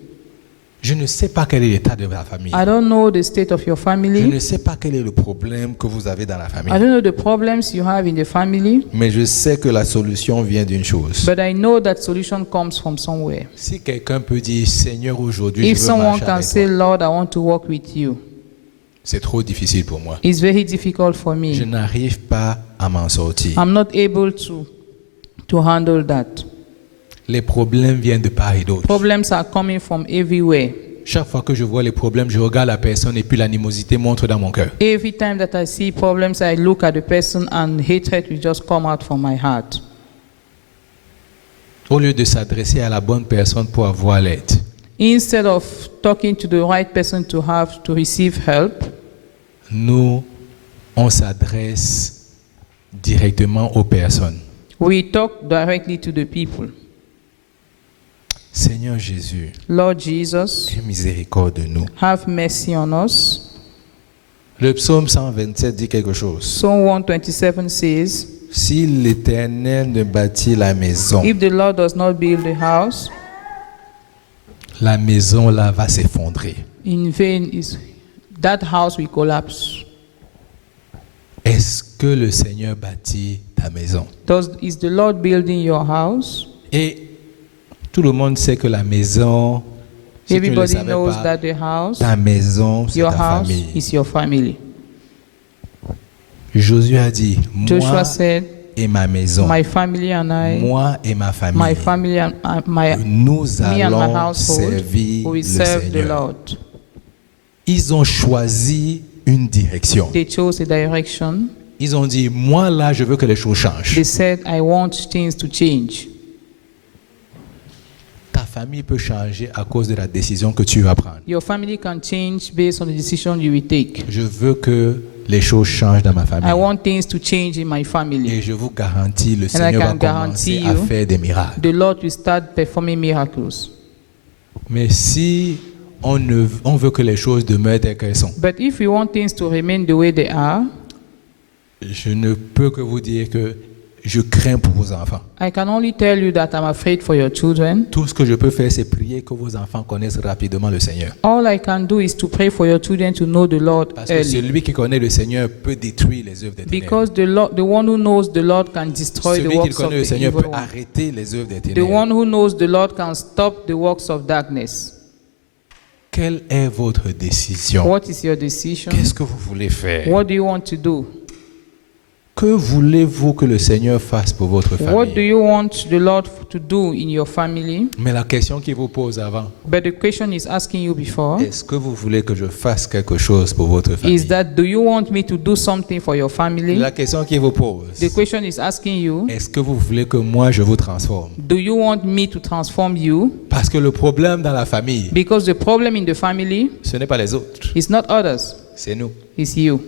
Je ne sais pas quel est l'état de la famille. I don't know the state of your Je family. ne sais pas quel est le problème que vous avez dans la famille. I don't know the problems you have in the family, Mais je sais que la solution vient d'une chose. but I know that solution comes from somewhere. Si quelqu'un peut dire, Seigneur, aujourd'hui, If je veux someone marcher can avec say, toi, Lord, I want to walk with you, c'est trop difficile pour moi. it's very difficult for Je me. n'arrive pas à m'en sortir. I'm not able to handle that. Les problèmes viennent de part et d'autre. Problems are coming from everywhere. Chaque fois que je vois les problèmes, je regarde la personne et puis l'animosité monte dans mon cœur. Every time that I see problems, I look at the person and hatred will just come out from my heart. Au lieu de s'adresser à la bonne personne pour avoir l'aide, Instead of talking to the right person to receive help, nous, on s'adresse directement aux personnes. we talk directly to the people. Seigneur Jésus, Lord Jesus, aie miséricorde de nous. have mercy on us. Le psaume 127 dit quelque chose. Psalm 127 says, Si l'Éternel ne bâtit la maison, if the Lord does not build the house, la maison là va s'effondrer. in vain that house will collapse. Est-ce que le Seigneur bâtit ta maison? Is the Lord building your house? Et tout le monde sait que la maison, si tu ne le Everybody savais knows pas, that the house, ta maison, c'est your ta house, famille. is your family. Josué a dit, Joshua moi said, et ma maison, my family and I, moi et ma my famille, family and nous me and my allons household servir will le serve the Seigneur. Lord. Ils ont choisi une direction. They chose a direction. Ils ont dit, moi là, je veux que les choses changent. They said, I want things to change. Ta famille peut changer à cause de la décision que tu vas prendre. Your family can change based on the decision you will take. Je veux que les choses changent dans ma famille. I want things to change in my Et family. je vous garantis, le I Seigneur va can guarantee commencer à you faire des miracles. the Lord will start performing miracles. Mais si on veut que les choses demeurent telles qu'elles sont, But if we want things to remain the way they are, je ne peux que vous dire que je crains pour vos enfants. I can only tell you that I'm afraid for your children. Tout ce que je peux faire, c'est prier que vos enfants connaissent rapidement le Seigneur. All I can do is to pray for your children to know the Lord Parce que early. celui qui connaît le Seigneur peut détruire les œuvres des ténèbres. Because the one who knows the Lord can destroy the Celui qui works of connaît le the Seigneur evil peut one. arrêter les œuvres des The ténèbres. one who knows the Lord can stop the works of darkness. Quelle est votre décision? What is your decision? Qu'est-ce que vous voulez faire? What do you want to do? Que voulez-vous que le Seigneur fasse pour votre What do famille? you want the Lord to do in your family? Mais la question qu'il vous pose avant, But the question is asking you before est-ce que vous voulez que je fasse quelque chose pour votre is famille? that do you want me to do something for your family? La question qu'il vous pose, The question is asking you, est-ce que vous voulez que moi je vous transforme? do you want me to transform you? Parce que le problème dans la famille, Because the problem in the family ce n'est pas les autres, is not others, c'est nous. it's you.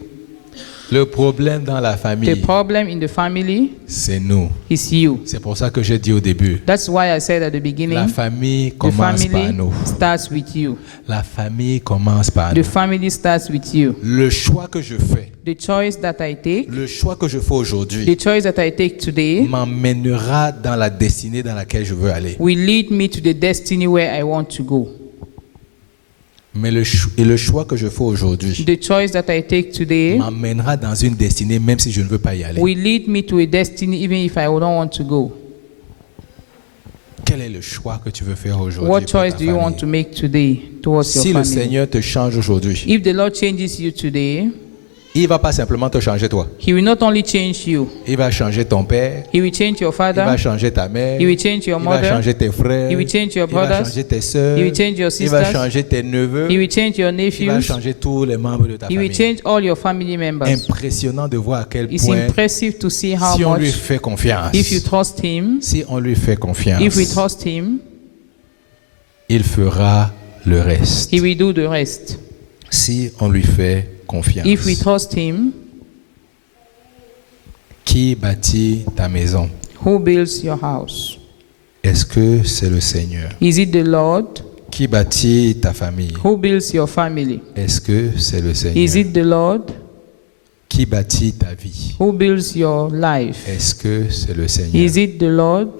Le problème dans la The famille, problem in the family c'est nous. is you. C'est pour ça que j'ai dit au début, That's why I said at the la beginning, famille the commence par family nous. starts with you. La famille commence par The nous. family starts with you. Le choix que je fais, The choice that I take, le choix que je fais aujourd'hui, the choice that I take today m'emmènera dans la destinée dans laquelle je veux aller. will lead me to the destiny where I want to go. Mais le choix que je fais aujourd'hui The choice that I take today m'emmènera dans une destinée même si je ne veux pas y aller. will lead me to a destiny even if I don't want to go. Quel est le choix que tu veux faire aujourd'hui What pour choice ta do you want famille? to make today towards Si your le family? Seigneur te change aujourd'hui, If the Lord changes you today, il va pas simplement te changer toi. He will not only change you, Il va changer ton père, He will change your il va father, changer ta mère, He will change your il va mother, changer tes frères, He will change your il va brothers, changer tes sœurs, He will change your il va sisters, changer tes neveux, He will change your il va nephews, changer tous les membres de ta He will famille. change all your family members. Impressionnant de voir à quel It's point, impressive to see how si on lui much, fait confiance, if you trust Him, si on lui fait confiance, if we trust Him, il fera le reste. He will do the rest. Si on lui fait confiance. If we trust Him, Qui bâtit ta maison? who builds your house? Est-ce que c'est le Seigneur? Is it the Lord? Qui bâtit ta famille? Who builds your family? Est-ce que c'est le Seigneur? Is it the Lord? Qui bâtit ta vie? Who builds your life? Est-ce que c'est le Seigneur? Is it the Lord?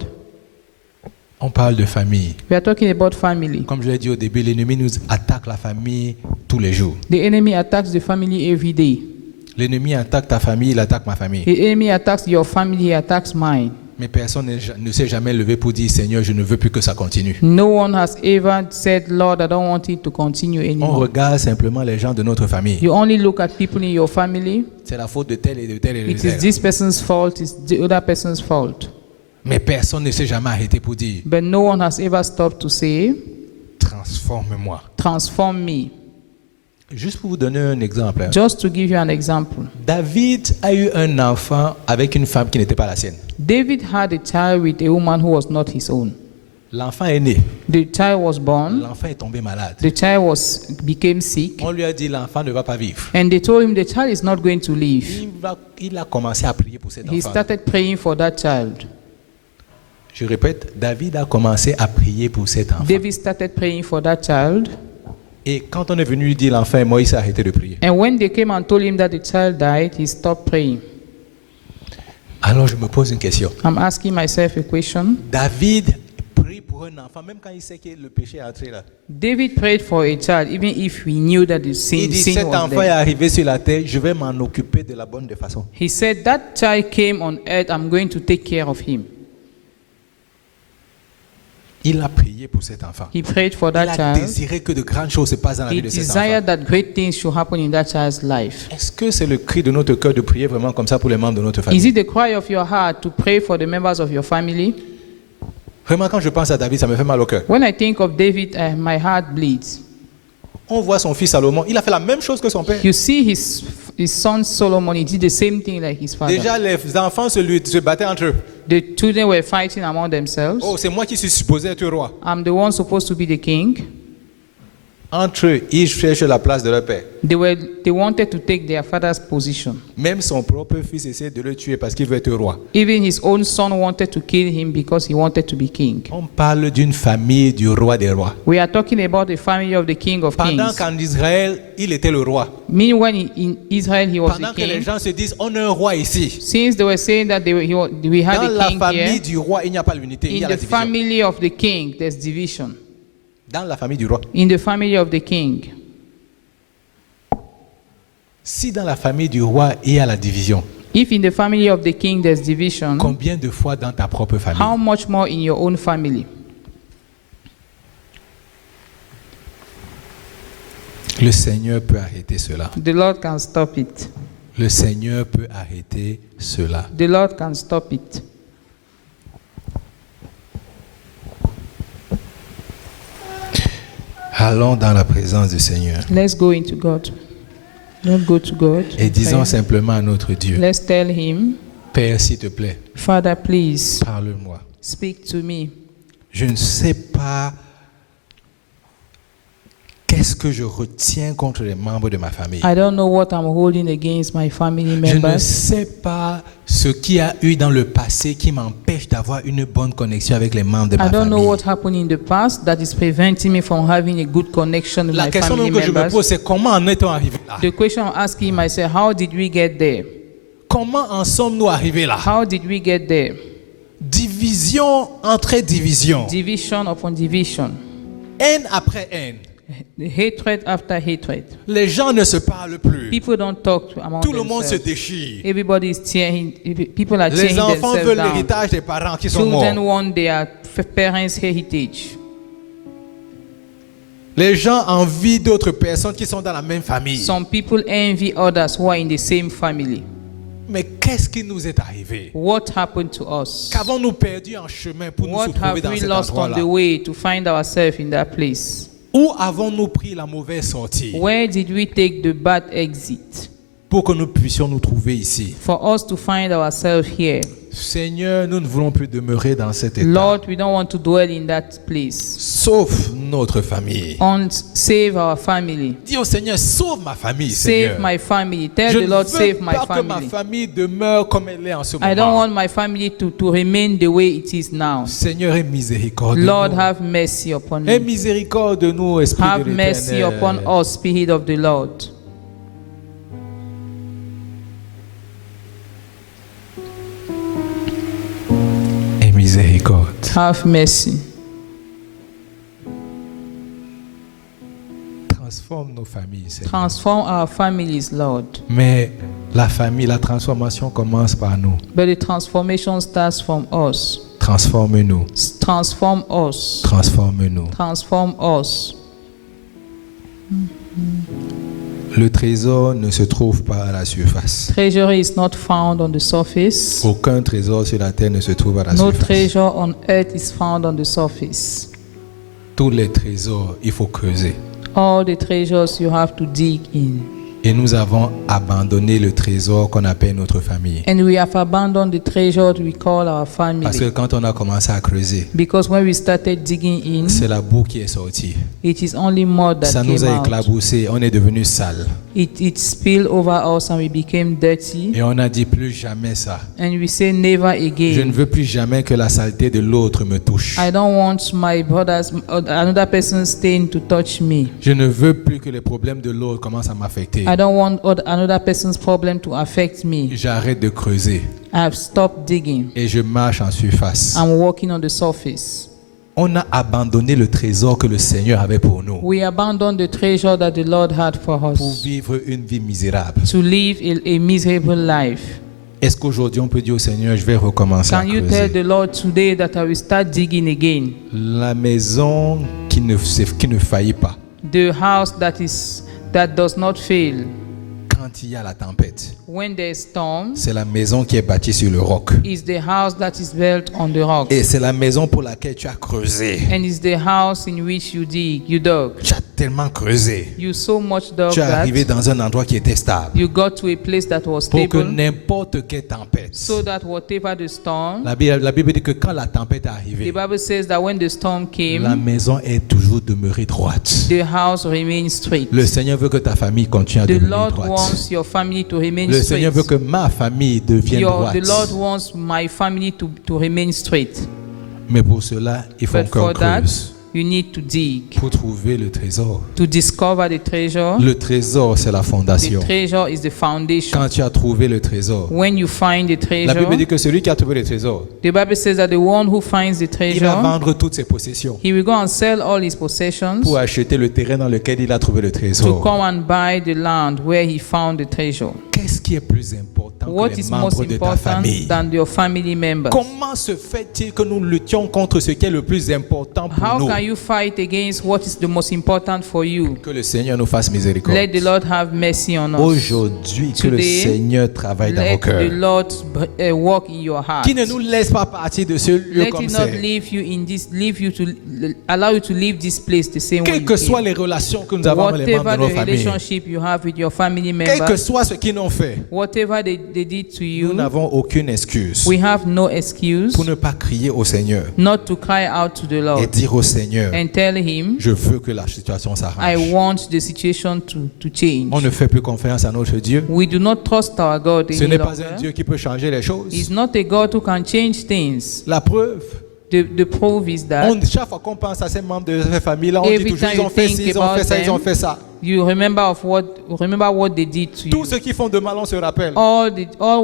On parle de famille. We are talking about family. Comme je l'ai dit au début, l'ennemi nous attaque la famille tous les jours. The enemy attacks the family every day. L'ennemi attaque ta famille, il attaque ma famille. The enemy attacks your family, he attacks mine. Mais personne ne s'est jamais levé pour dire, Seigneur, je ne veux plus que ça continue. No one has ever said, Lord, I don't want it to continue On anymore. regarde simplement les gens de notre famille. You only look at people in your family. C'est la faute de tel et de tel et de It is tel. this person's fault, it's the other person's fault. Mais personne ne s'est jamais arrêté pour dire, But no one has ever stopped to say, transforme-moi. transform me. Juste pour vous donner un exemple. Hein. Just to give you an example. David a eu un enfant avec une femme qui n'était pas la sienne. David had a child with a woman who was not his own. L'enfant est né. The child was born. L'enfant est tombé malade. The child became sick. On lui a dit, l'enfant ne va pas vivre. And they told him the child is not going to live. Il a commencé à prier pour cet He enfant. started praying for that child. Je répète, David a commencé à prier pour cet enfant. David started praying for that child. Et quand on est venu lui dire l'enfant est mort, il s'est arrêté de prier. And when they came and told him that the child died, he stopped praying. Alors je me pose une question. I'm asking myself a question. David prie pour un enfant, même quand il sait que le péché est entré là. David prayed for a child, even if we knew that the Il sin, dit, sin cet was enfant est there. arrivé sur la terre, je vais m'en occuper de la bonne des façons. He said, that child came on earth, I'm going to take care of him. Il a prié pour cet enfant. He prayed for Il that a child. désiré que de grandes choses se passent dans la He vie de cet desired enfant. that great things should happen in that child's life. Est-ce que c'est le cri de notre cœur de prier vraiment comme ça pour les membres de notre Is famille? it the cry of your heart to pray for the members of your family? Vraiment, quand je pense à David, ça me fait mal au cœur. When I think of David, my heart bleeds. On voit son fils Salomon, il a fait la même chose que son père. You see his son Solomon, he did the same thing like his father. Déjà, les enfants se battaient entre eux. The children were fighting among themselves. Oh, c'est moi qui suis supposé être roi. I'm the one supposed to be the king. Entre eux, ils cherchent la place de leur père. They wanted to take their father's position. Même son propre fils essaie de le tuer parce qu'il veut être roi. Even his own son wanted to kill him because he wanted to be king. On parle d'une famille du roi des rois. We are talking about the family of the king of Pendant kings. qu'en Israël, il était le roi. Meanwhile, in Israel, he was Pendant the que les king. gens se disent, on a un roi ici. Since they were saying that we had Dans a la king famille here, du roi, il n'y a pas l'unité, il y in a la the division. family of the king, there's division. Dans la famille du roi. In the family of the king. Si dans la famille du roi, il y a la division, If in the family of the king there's division, combien de fois dans ta propre famille? how much more in your own family? Le Seigneur peut arrêter cela. The Lord can stop it. Le Seigneur peut arrêter cela. The Lord can stop it. Allons dans la présence du Seigneur Let's go into God. Let's go to God. et disons Pray. simplement à notre Dieu, Let's tell Him, Père, s'il te plaît, Father, please parle-moi. speak to me. Je ne sais pas qu'est-ce que je retiens contre les membres de ma famille. I don't know what I'm holding against my family Je ne members. sais pas ce qu'il y a eu dans le passé qui m'empêche d'avoir une bonne connexion avec les membres de ma I don't know famille. what happened in the past that is preventing me from having a good connection with La my question family même que je me members. pose, c'est comment en est-on arrivé là? The question I'm asking myself, how did we get there? Comment en sommes-nous arrivés là? How did we get there? Division entre division, Division upon division. haine après haine. The hatred after hatred. Les gens ne se parlent plus. People don't talk among Tout le monde se themselves. déchire. Everybody is tearing. People are Les tearing enfants themselves veulent down. l'héritage des parents qui sont Children morts. want their parents' heritage. Les gens envient d'autres personnes qui sont dans la même famille. Some people envy others who are in the same family. Mais qu'est-ce qui nous est arrivé? What happened to us? Qu'avons-nous perdu en chemin pour nous What retrouver have dans we cet lost on the endroit-là? way to find ourselves in that place? Où avons-nous pris la mauvaise sortie Where did we take the bad exit pour que nous puissions nous trouver ici? for us to find ourselves here? Seigneur, nous ne voulons plus demeurer dans cet état. Lord, we don't want to dwell in that place. Sauf notre famille. On save our family. Dis au Seigneur, sauve ma famille, Save Seigneur. my family. Tell Je the ne Lord, veux save my pas que ma family. famille demeure comme elle est en ce I don't moment. want my family to remain the way it is now. Seigneur, aie miséricorde de Lord, nous. have mercy upon Aie me. miséricorde de nous, Esprit Have de mercy upon l'Éternel. us, Spirit of the Lord. Aie miséricorde. Have mercy. Transforme nos familles, Seigneur. Transform our families, Lord. Mais la famille, la transformation commence par nous. But the transformation starts from us. Transforme-nous. Transform us. Transforme-nous. Transform us. Le trésor ne se trouve pas à la surface. Treasure is not found on the surface. Aucun trésor sur la terre ne se trouve à la No surface. treasure on earth is found on the surface. Tous les trésors, il faut creuser. All the treasures you have to dig in. Et nous avons abandonné le trésor qu'on appelle notre famille. And we have abandoned the treasure we call our Parce que family. quand on a commencé à creuser, Because when we started digging in, c'est la boue qui est sortie. it is only mud that Ça nous came a out. éclaboussé, on est devenu sale. It spilled over us and we became dirty. Et on a dit plus jamais ça. And we say never Je ne again. veux plus jamais que la saleté de l'autre me touche. I don't want my brothers, another person's stain to touch me. Je ne veux plus que les problèmes de l'autre commencent à m'affecter. I don't want another person's problem to affect me. J'arrête de creuser I've stopped digging. et je marche en surface. I'm walking on the surface. On a abandonné le trésor que le Seigneur avait pour nous We abandoned the treasure that the Lord had for pour us vivre une vie misérable. to live a miserable life. Est-ce qu'aujourd'hui on peut dire au Seigneur, je vais recommencer à Can you tell creuser? the Lord today that I will start digging again? La maison qui ne faillit pas The house that does not fail. quand il y a la tempête, When there's storm, c'est la maison qui est bâtie sur le roc. is the house that is built on the rock. Et c'est la maison pour laquelle tu as creusé. And it's the house in which you dug. Tu as tellement creusé. You so much dug Tu es arrivé that dans un endroit qui était stable. you got to a place that was Pour que stable, n'importe quelle tempête. so that whatever the storm, La Bible dit que quand la tempête est the arrivée, Bible says that when the storm la came, maison est toujours demeurée droite. the house remained straight. Le Seigneur veut que ta famille continue à The demeurer Lord droite. wants your family to remain Le straight. Seigneur veut que ma famille devienne droite. The Lord wants my family to remain straight. Mais pour cela, il faut But for encore that, creuse you need to dig. pour trouver le trésor. To discover the treasure, Le trésor, c'est la the fondation. treasure is the foundation. Quand tu as trouvé le trésor, When you find the la Bible dit treasure, que celui qui a trouvé le trésor, the Bible says that the one who finds the il va treasure, vendre toutes ses possessions he will go and sell all his possessions pour acheter le terrain dans lequel il a trouvé le to trésor. come and buy the land where he found the treasure. Qu'est-ce qui est plus important important que What les is membres most de ta important famille? than your family members? Comment se fait-il que nous luttions contre ce qui est le plus important pour How nous? can you fight against what is the most important for you? Que le Seigneur nous fasse miséricorde. Let the Lord have mercy on us. Aujourd'hui, que le Today, Seigneur travaille dans nos Let the cœurs. Lord work in your heart. Qui ne nous laisse pas partir de ce lieu Let comme it not c'est. leave you in this, allow you to leave this place the same way Quelles you que soient came. les relations que nous avons avec les membres Whatever de nos the familles, relationship you have with your family quel que members, soit ce qu'ils ont fait, whatever they did to nous you, n'avons aucune excuse we have no excuse pour ne pas crier au Seigneur not to cry out to the et Lord dire au Seigneur, and tell Him, je veux que la situation I s'arrange. want the situation to change. On ne fait plus confiance à notre Dieu. We do not trust our God Ce any n'est pas un longer. Dieu qui peut changer les He's choses. not a God who can change things. La preuve, The proof is that chaque fois qu'on pense à ces membres de cette famille-là, on dit Every toujours, time ils ont you fait think ci, ils ont about fait ça, ils ont them, fait ça. you remember what they did to Tous you. ceux qui font de mal, on se rappelle. All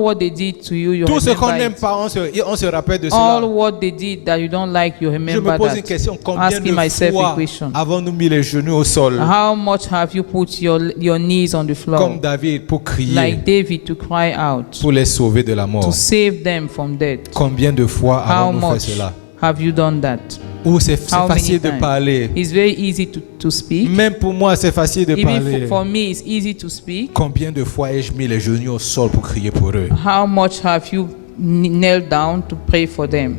what they did to you, you Tout ce qu'on remember n'aime it. pas, on se rappelle de All cela. what they did that you don't like, you Je me remember pose une that. question, combien Asking de myself a fois question. avons-nous mis les genoux au sol, How much have you put your knees on the floor, comme David, pour crier, like David, to cry out, pour les sauver de la to mort? save them from death? Combien de fois How avons-nous fait much cela? have you done that? Ou c'est How many facile de times? parler. It's very easy to speak. Même pour moi, c'est facile de Even parler. for me, it's easy to speak. Combien de fois ai-je mis les genoux au sol pour crier pour eux? How much have you knelt down to pray for them?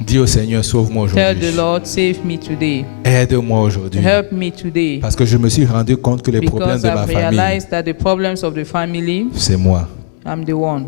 Dis au Seigneur, sauve-moi Tell the aujourd'hui. Lord, save me today. Aide-moi aujourd'hui. Help me today. Parce que je me suis rendu compte que les problèmes Because de ma I've famille, realized that the problems of the family, c'est moi. I'm the one.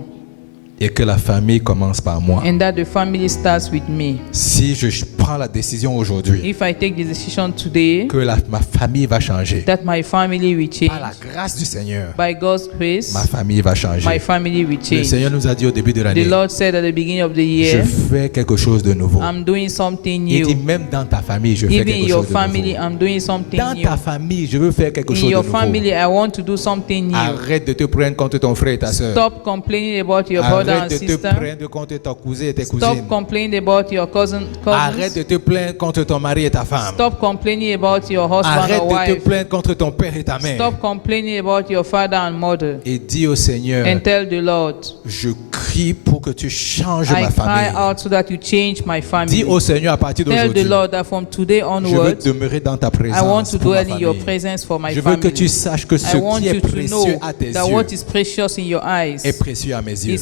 Et que la famille commence par moi. And that the family starts with me. Si je prends la décision aujourd'hui If I take the decision today que ma famille va changer, that my family will change, par la grâce du Seigneur, by God's grace, ma famille va my changer. family will Le change. Seigneur nous a dit au début de The l'année, Lord said at the beginning of the je year, fais quelque chose de nouveau. I'm doing something Il dit new. même dans ta famille, je fais Even in quelque your chose de family, nouveau. I'm doing something Dans new. ta famille, je veux faire quelque In chose de your nouveau. family, I want to do something new. Arrête de te prendre contre ton frère et ta soeur. Stop complaining about your brother and Arrête de te sister. prendre contre ton cousin et tes cousines. Stop complaining about your Arrête cousins. de te plaindre contre ton mari et ta femme. Stop complaining about your husband Arrête or de te wife. plaindre contre ton père et ta mère. Stop complaining about your father and mother. Et dis au Seigneur, And tell the Lord, je crie pour que tu changes I ma cry famille. out so that you change my Dis family. au Seigneur à partir Tell the d'aujourd'hui, Lord that from today je veux onwards, demeurer dans ta I want présence to pour ma dwell in your famille. presence for my Je veux que tu family. saches que ce I want qui est you to précieux know à tes that yeux what is precious in your eyes est précieux à mes yeux.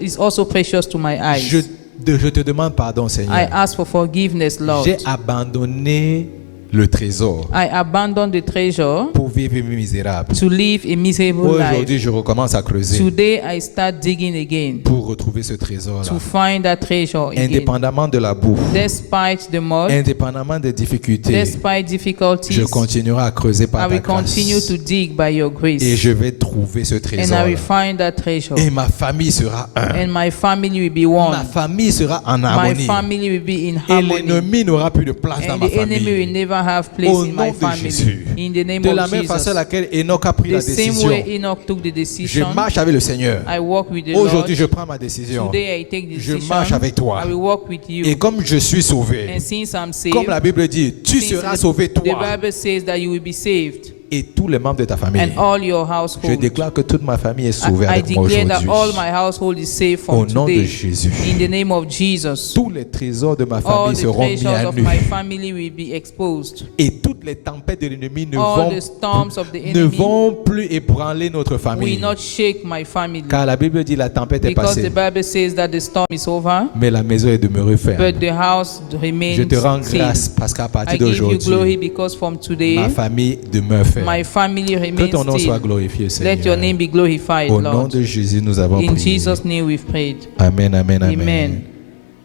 is also precious to my eyes. Je te demande pardon, I Seigneur. ask for forgiveness, Lord. J'ai abandonné le trésor I abandon the treasure pour vivre une vie misérable. to live a miserable life. Aujourd'hui, je recommence à creuser Today I start digging again pour retrouver ce trésor-là. to find that treasure again. Indépendamment de la bouffe, Despite the mud, indépendamment des difficultés, despite difficulties, je continuerai à creuser I par ta will continue grâce. to dig by your grace. Et je vais trouver ce And I trésor. will find that treasure. Et ma famille sera un. And my family will be Ma one. famille sera en My harmonie. family will be in Et harmony. l'ennemi n'aura plus de place dans And ma the enemy will famille. never have place Au in nom my de family. Jésus. In the name De la of même façon à Jesus. laquelle Enoch a pris la The same décision, way Enoch took the je decision, marche avec le Seigneur. I walk with the Aujourd'hui, je Lord. prends ma décision. Today I take the Je decision. marche avec toi. I will walk with you. Et comme je suis sauvé, And since I'm saved, comme la Bible dit, tu since seras sauvé the toi Bible says that you will be saved et tous les membres de ta famille. and all your Je household. déclare que toute ma famille est sauvée I avec moi declare that all aujourd'hui. my household is saved Au from nom de today. Jésus. In the name of Jesus. Tous les trésors de ma All famille the seront mis treasures à of nu. my family will be exposed. Et toutes les tempêtes de l'ennemi All the storms of the ne enemy vont plus ébranler notre will famille. not shake my family. Car la Bible dit la tempête est Because the passée, Bible says that the storm is over, mais la maison est demeurée ferme. but the house remains Je te rends safe. grâce parce qu'à I partir give you glory d'aujourd'hui, because from today, ma famille demeure ferme. my family Que remains ton nom soit still. glorifié, Let your Seigneur. name be glorified, Au nom Lord. de Jésus, nous avons In prié. Jesus' name we've prayed. Amen, amen, amen. Amen.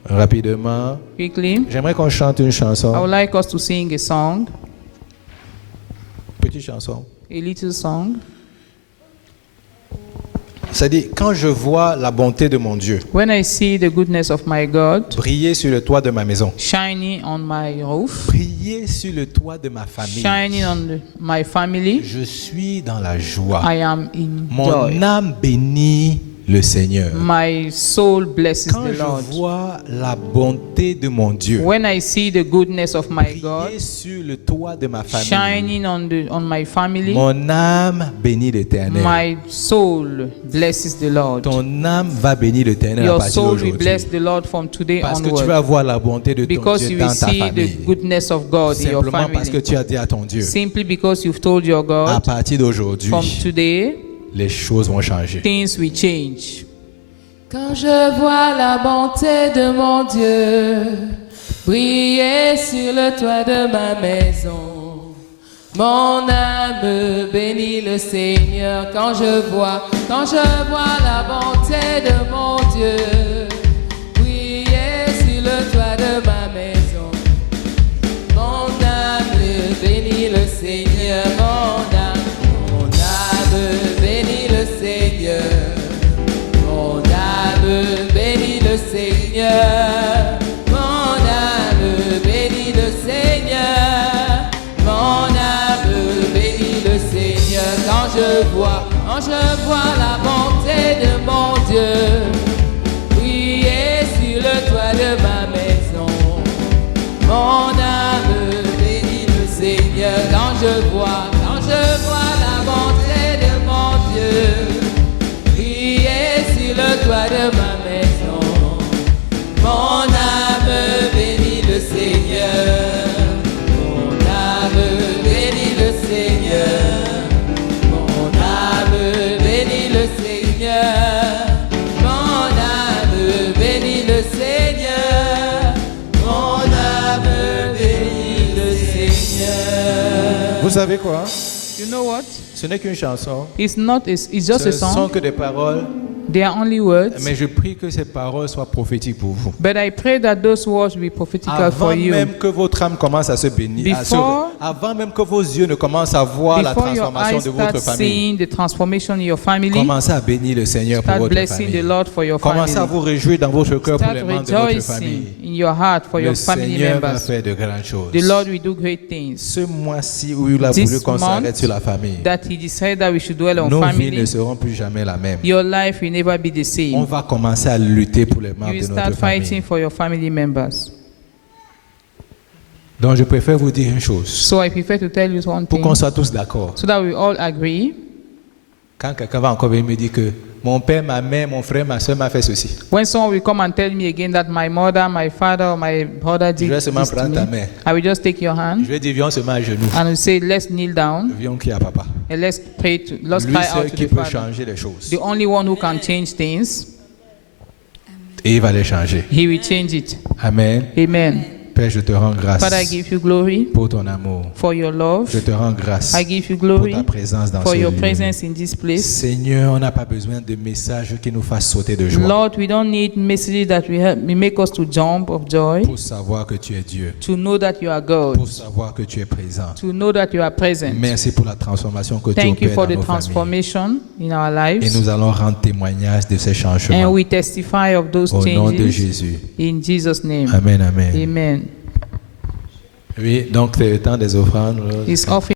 Rapidement, Quickly, j'aimerais qu'on chante une I chanson. would like us to sing a song, Petite chanson. a little song. C'est-à-dire, quand je vois la bonté de mon Dieu When I see the goodness of my God briller sur le toit de ma maison, shining on my roof, briller sur le toit de ma famille, shining on my family, je suis dans la joie. I am in Mon joy. âme bénit le Seigneur. My soul blesses Quand the je Lord. vois la bonté de mon Dieu When I see the goodness of my God briller sur le toit de ma famille, shining on my family, mon âme bénit l'Éternel. my soul blesses the Lord. Ton âme va bénir l'Éternel à Your partir soul will d'aujourd'hui. bless the Lord from today Parce que tu onward. vas voir la bonté de ton Because Dieu you dans will ta see the famille. goodness of God in your Simplement parce que family. tu as dit à ton Dieu, Simply because you've told your à God, partir d'aujourd'hui, from today, les choses vont changer. things will change. Quand je vois la bonté de mon Dieu briller sur le toit de ma maison, mon âme bénit le Seigneur. Quand je vois la bonté de mon Dieu briller sur le toit de ma maison, mon âme bénit le Seigneur. Mon âme bénit le Seigneur. Mon âme bénit le Seigneur. Mon âme bénit le Seigneur. Mon âme bénit le Seigneur. Quand je vois la bonté de mon Dieu briller sur le toit de ma maison, mon âme bénit le Seigneur. Quand je vois la bonté de mon Dieu briller sur le toit de ma maison, mon âme bénit le Seigneur. Mon âme bénit le Seigneur. Mon âme bénit le Seigneur. Mon âme bénit le Seigneur. Mon âme bénit le Seigneur. Vous savez quoi? You know what? Ce n'est qu'une chanson. It's just Ce a ne sont song. que des paroles. They are only words. Mais je prie que ces paroles soient prophétiques pour vous. But I pray that those words be prophetical Avant for you. même que votre âme commence à se bénir, avant même que vos yeux ne commencent à voir la Before your transformation eyes de votre start famille, seeing the transformation in your family, commencez à bénir le Seigneur pour start votre blessing the famille. Lord for your Commencez à family. vous réjouir dans votre cœur pour Start les membres de votre rejoicing famille. in your heart for Le your family Seigneur va members. faire de grandes choses. The Lord will do great things. Ce mois-ci où il a This voulu qu'on s'arrête month sur la famille, that He decided that we should dwell on nos vies family, ne seront plus jamais la même. your life will never be the On same. va commencer à lutter pour les You membres will de start notre fighting famille. for your family members. Donc je préfère vous dire une chose, So I prefer to tell you one pour thing, qu'on soit tous d'accord. so that we all agree. Quand quelqu'un va encore venir me dire que mon père, ma mère, mon frère, ma soeur m'a fait ceci, When someone will come and tell me again that my mother, my father, or my brother je did vais seulement this to prendre ta me, main. I will just take your Je hand vais dire, viens, on se met à genoux. and we'll say, let's kneel down Viens, qui à papa. and let's Lui cry seul out to qui the peut Father. changer les choses. The only one who can change things, Et il va les changer. He will change it. Amen. Amen. Père, je te rends grâce Father, I give you glory pour ton amour. for your love. Je te rends grâce I give you pour glory ta présence dans for ce your lieu. presence in this place. Seigneur, on n'a pas besoin de messages qui nous fassent sauter de joie Lord, we don't need messages that will make us to jump of joy, pour savoir que tu es Dieu, to know that you are God, pour savoir que tu es présent. to know that you are present. Merci pour la transformation que tu Thank you opères for dans the nos familles. transformation in our Et lives. nous allons rendre témoignage de ces changements. And we testify of those Au nom de changes Jésus. in Jesus' name. Amen, amen. Amen. Oui, donc c'est le temps des offrandes. This offering